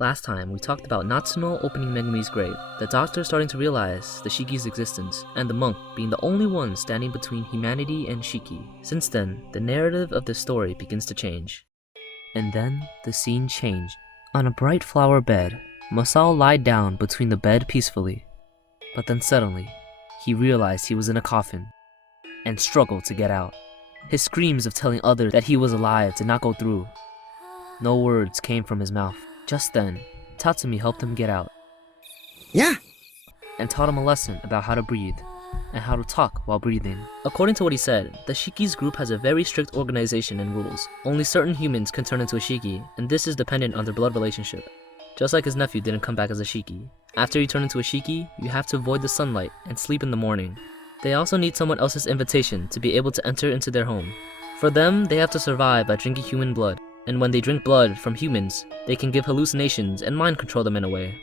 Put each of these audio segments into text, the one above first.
Last time, we talked about Natsuno opening Megumi's grave, the doctor starting to realize the Shiki's existence, and the monk being the only one standing between humanity and Shiki. Since then, the narrative of the story begins to change. And then, the scene changed. On a bright flower bed, Masao lied down between the bed peacefully. But then suddenly, he realized he was in a coffin, and struggled to get out. His screams of telling others that he was alive did not go through. No words came from his mouth. Just then, Tatsumi helped him get out. Yeah. And taught him a lesson about how to breathe, and how to talk while breathing. According to what he said, the Shiki's group has a very strict organization and rules. Only certain humans can turn into a Shiki, and this is dependent on their blood relationship. Just like his nephew didn't come back as a Shiki. After you turn into a Shiki, you have to avoid the sunlight and sleep in the morning. They also need someone else's invitation to be able to enter into their home. For them, they have to survive by drinking human blood. And when they drink blood from humans, they can give hallucinations and mind control them in a way.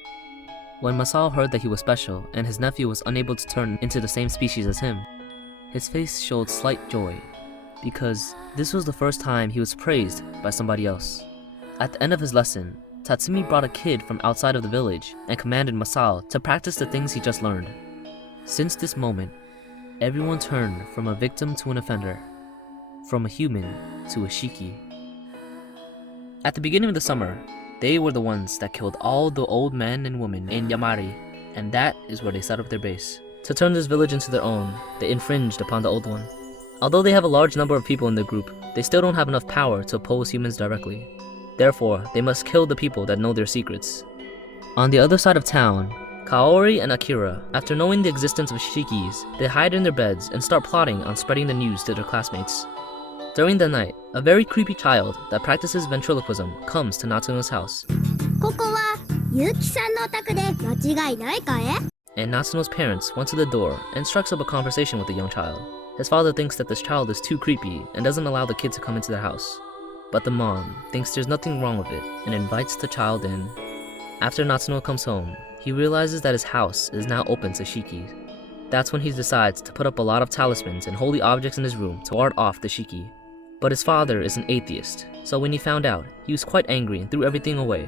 When Masao heard that he was special and his nephew was unable to turn into the same species as him, his face showed slight joy, because this was the first time he was praised by somebody else. At the end of his lesson, Tatsumi brought a kid from outside of the village and commanded Masao to practice the things he just learned. Since this moment, everyone turned from a victim to an offender, from a human to a Shiki. At the beginning of the summer, they were the ones that killed all the old men and women in Yamari, and that is where they set up their base. To turn this village into their own, they infringed upon the old one. Although they have a large number of people in their group, they still don't have enough power to oppose humans directly. Therefore, they must kill the people that know their secrets. On the other side of town, Kaori and Akira, after knowing the existence of Shikis, they hide in their beds and start plotting on spreading the news to their classmates. During the night, a very creepy child that practices ventriloquism comes to Natsuno's house. And Natsuno's parents went to the door and strikes up a conversation with the young child. His father thinks that this child is too creepy and doesn't allow the kid to come into their house. But the mom thinks there's nothing wrong with it and invites the child in. After Natsuno comes home, he realizes that his house is now open to Shikis. That's when he decides to put up a lot of talismans and holy objects in his room to ward off the Shiki. But his father is an atheist, so when he found out, he was quite angry and threw everything away.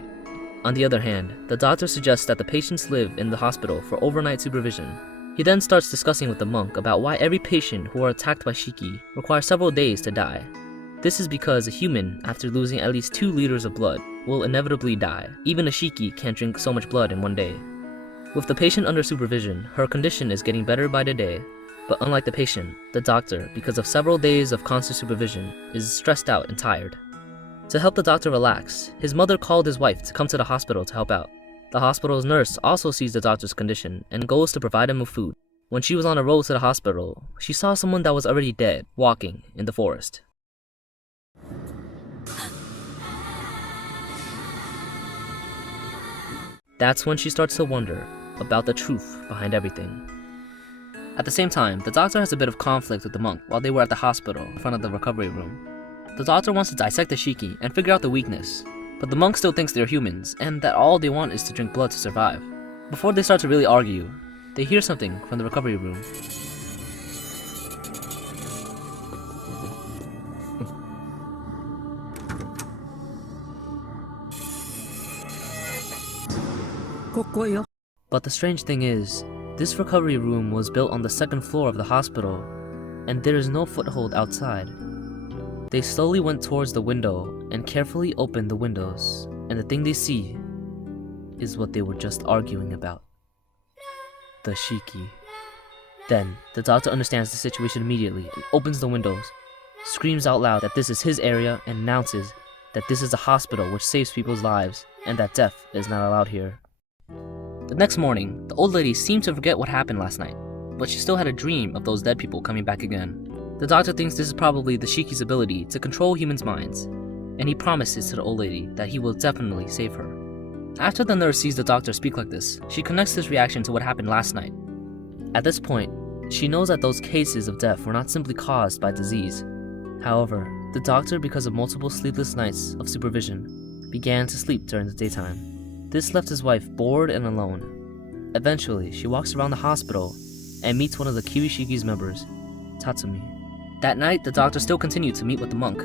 On the other hand, the doctor suggests that the patients live in the hospital for overnight supervision. He then starts discussing with the monk about why every patient who are attacked by Shiki requires several days to die. This is because a human, after losing at least 2 liters of blood, will inevitably die. Even a Shiki can't drink so much blood in one day. With the patient under supervision, her condition is getting better by the day. But unlike the patient, the doctor, because of several days of constant supervision, is stressed out and tired. To help the doctor relax, his mother called his wife to come to the hospital to help out. The hospital's nurse also sees the doctor's condition and goes to provide him with food. When she was on the road to the hospital, she saw someone that was already dead, walking in the forest. That's when she starts to wonder about the truth behind everything. At the same time, the doctor has a bit of conflict with the monk while they were at the hospital in front of the recovery room. The doctor wants to dissect the Shiki and figure out the weakness, but the monk still thinks they're humans and that all they want is to drink blood to survive. Before they start to really argue, they hear something from the recovery room. But the strange thing is, this recovery room was built on the 2nd floor of the hospital, and there is no foothold outside. They slowly went towards the window and carefully opened the windows, and the thing they see is what they were just arguing about. The Shiki. Then, the doctor understands the situation immediately and opens the windows, screams out loud that this is his area, and announces that this is a hospital which saves people's lives, and that death is not allowed here. The next morning, the old lady seemed to forget what happened last night, but she still had a dream of those dead people coming back again. The doctor thinks this is probably the Shiki's ability to control humans' minds, and he promises to the old lady that he will definitely save her. After the nurse sees the doctor speak like this, she connects his reaction to what happened last night. At this point, she knows that those cases of death were not simply caused by disease. However, the doctor, because of multiple sleepless nights of supervision, began to sleep during the daytime. This left his wife bored and alone. Eventually, she walks around the hospital and meets one of the Kirishiki's members, Tatsumi. That night, the doctor still continued to meet with the monk,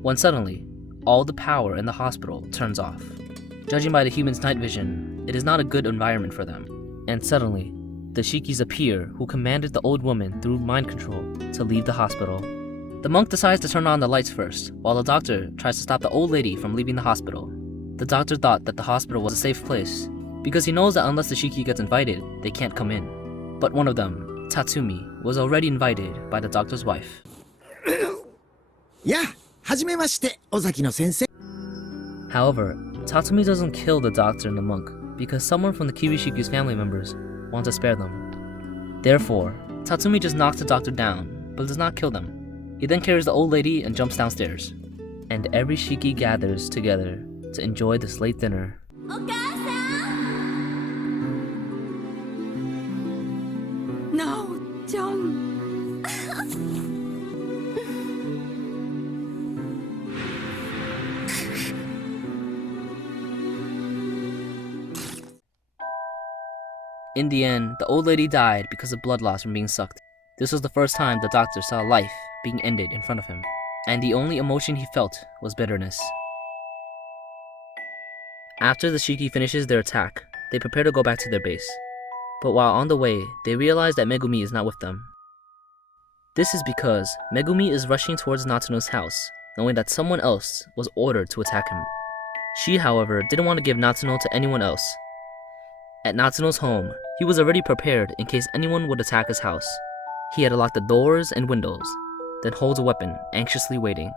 when suddenly, all the power in the hospital turns off. Judging by the humans' night vision, it is not a good environment for them. And suddenly, the Shikis appear who commanded the old woman through mind control to leave the hospital. The monk decides to turn on the lights first, while the doctor tries to stop the old lady from leaving the hospital. The doctor thought that the hospital was a safe place, because he knows that unless the Shiki gets invited, they can't come in. But one of them, Tatsumi, was already invited by the doctor's wife. Yeah, はじめまして、尾崎の先生。 However, Tatsumi doesn't kill the doctor and the monk because someone from the Kirishiki's family members wants to spare them. Therefore, Tatsumi just knocks the doctor down, but does not kill them. He then carries the old lady and jumps downstairs. And every Shiki gathers together to enjoy this late dinner. No, John. In the end, the old lady died because of blood loss from being sucked. This was the first time the doctor saw life being ended in front of him, and the only emotion he felt was bitterness. After the Shiki finishes their attack, they prepare to go back to their base. But while on the way, they realize that Megumi is not with them. This is because Megumi is rushing towards Natsuno's house, knowing that someone else was ordered to attack him. She, however, didn't want to give Natsuno to anyone else. At Natsuno's home, he was already prepared in case anyone would attack his house. He had locked the doors and windows, then holds a weapon, anxiously waiting.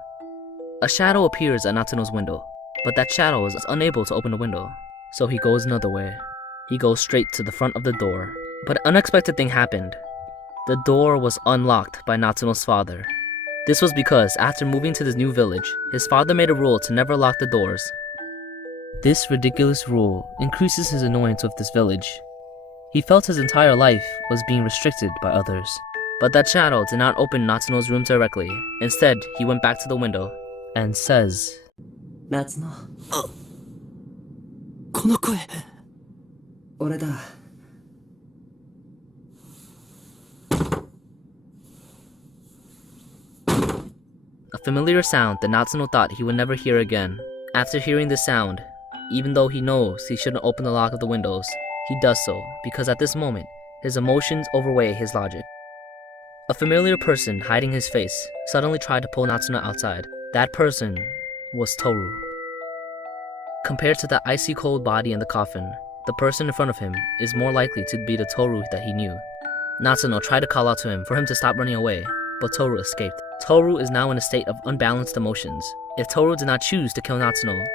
A shadow appears at Natsuno's window, but that shadow is unable to open the window, so he goes another way. He goes straight to the front of the door, but an unexpected thing happened. The door was unlocked by Natsuno's father. This was because after moving to this new village, his father made a rule to never lock the doors. This ridiculous rule increases his annoyance with this village. He felt his entire life was being restricted by others. But that shadow did not open Natsuno's room directly. Instead, he went back to the window and says, Natsuno. この声。俺だ。 a familiar sound that Natsuno thought he would never hear again. After hearing this sound, even though he knows he shouldn't open the lock of the windows, he does so because at this moment, his emotions overweigh his logic. A familiar person hiding his face suddenly tried to pull Natsuno outside. That person was Toru. Compared to the icy cold body in the coffin, the person in front of him is more likely to be the Toru that he knew. Natsuno tried to call out to him for him to stop running away, but Toru escaped. Toru is now in a state of unbalanced emotions. If Toru did not choose to kill Natsuno,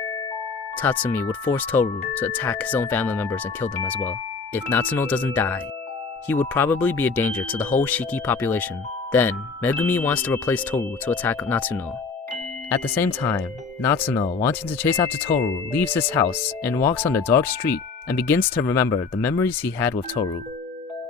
Tatsumi would force Toru to attack his own family members and kill them as well. If Natsuno doesn't die, he would probably be a danger to the whole Shiki population. Then, Megumi wants to replace Toru to attack Natsuno. At the same time, Natsuno, wanting to chase after Toru, leaves his house and walks on the dark street and begins to remember the memories he had with Toru.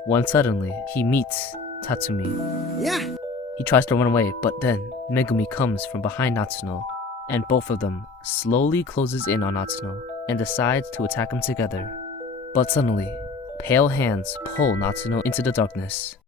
When suddenly, he meets Tatsumi. Yeah. He tries to run away, but then Megumi comes from behind Natsuno, and both of them slowly closes in on Natsuno and decides to attack him together. But suddenly, pale hands pull Natsuno into the darkness.「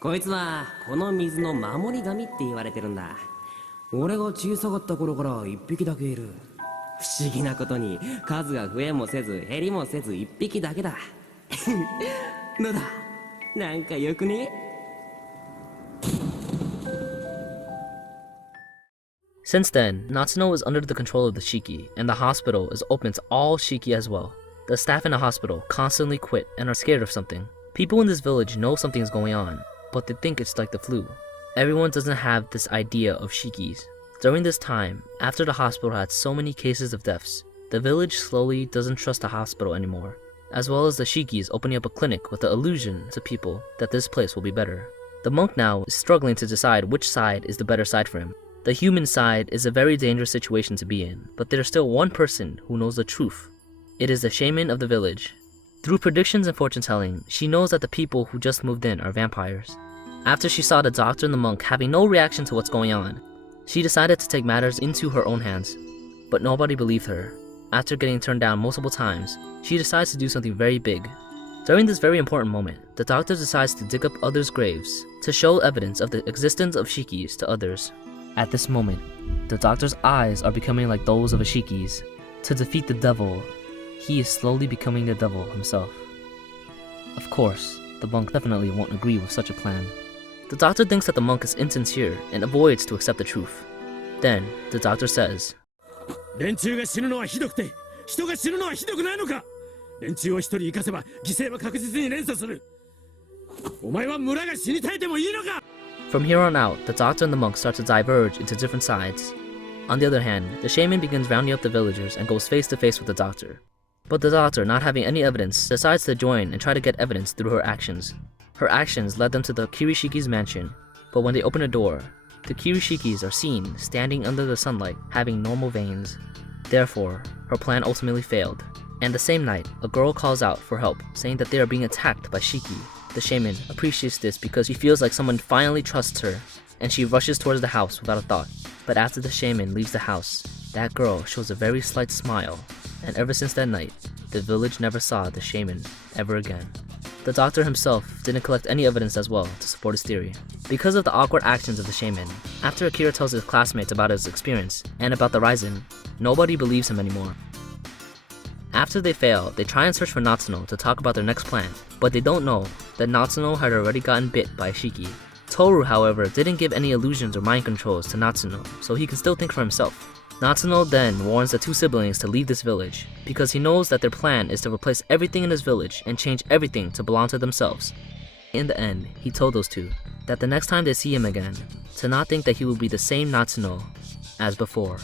こいつはこの水の守り神って言われてるんだ。俺が小さかった頃から一匹だけいる。不思議なことに数が増えもせず減りもせず一匹だけだ。どうだ？なんかよくね？ Since then, Natsuno is under the control of the Shiki, and the hospital is open to all Shiki as well. The staff in the hospital constantly quit and are scared of something. People in this village know something is going on, but they think it's like the flu. Everyone doesn't have this idea of Shikis. During this time, after the hospital had so many cases of deaths, the village slowly doesn't trust the hospital anymore, as well as the Shikis opening up a clinic with the illusion to people that this place will be better. The monk now is struggling to decide which side is the better side for him. The human side is a very dangerous situation to be in, but there's still one person who knows the truth. It is the shaman of the village. Through predictions and fortune telling, she knows that the people who just moved in are vampires. After she saw the doctor and the monk having no reaction to what's going on, she decided to take matters into her own hands. But nobody believed her. After getting turned down multiple times, she decides to do something very big. During this very important moment, the doctor decides to dig up others' graves to show evidence of the existence of Shikis to others. At this moment, the doctor's eyes are becoming like those of a Shiki's. To defeat the devil, he is slowly becoming the devil himself. Of course, the monk definitely won't agree with such a plan. The doctor thinks that the monk is insincere and avoids to accept the truth. Then, the doctor says, 連中が死ぬのはひどくて人が死ぬのはひどくないのか。連中を一人生かせば犠牲は確実に連鎖する。お前は村が死に絶えてもいいのか。 From here on out, the doctor and the monk start to diverge into different sides. On the other hand, the shaman begins rounding up the villagers and goes face to face with the doctor. But the doctor, not having any evidence, decides to join and try to get evidence through her actions. Her actions led them to the Kirishiki's mansion, but when they open the door, the Kirishikis are seen standing under the sunlight having normal veins. Therefore, her plan ultimately failed. And the same night, a girl calls out for help, saying that they are being attacked by Shiki. The shaman appreciates this because he feels like someone finally trusts her, and she rushes towards the house without a thought. But after the shaman leaves the house, that girl shows a very slight smile, and ever since that night, the village never saw the shaman ever again. The doctor himself didn't collect any evidence as well to support his theory. Because of the awkward actions of the shaman, after Akira tells his classmates about his experience and about the Raisen, nobody believes him anymore. After they fail, they try and search for Natsuno to talk about their next plan, but they don't know that Natsuno had already gotten bit by Shiki. Toru, however, didn't give any illusions or mind controls to Natsuno, so he can still think for himself. Natsuno then warns the two siblings to leave this village, because he knows that their plan is to replace everything in his village and change everything to belong to themselves. In the end, he told those two that the next time they see him again, to not think that he will be the same Natsuno as before.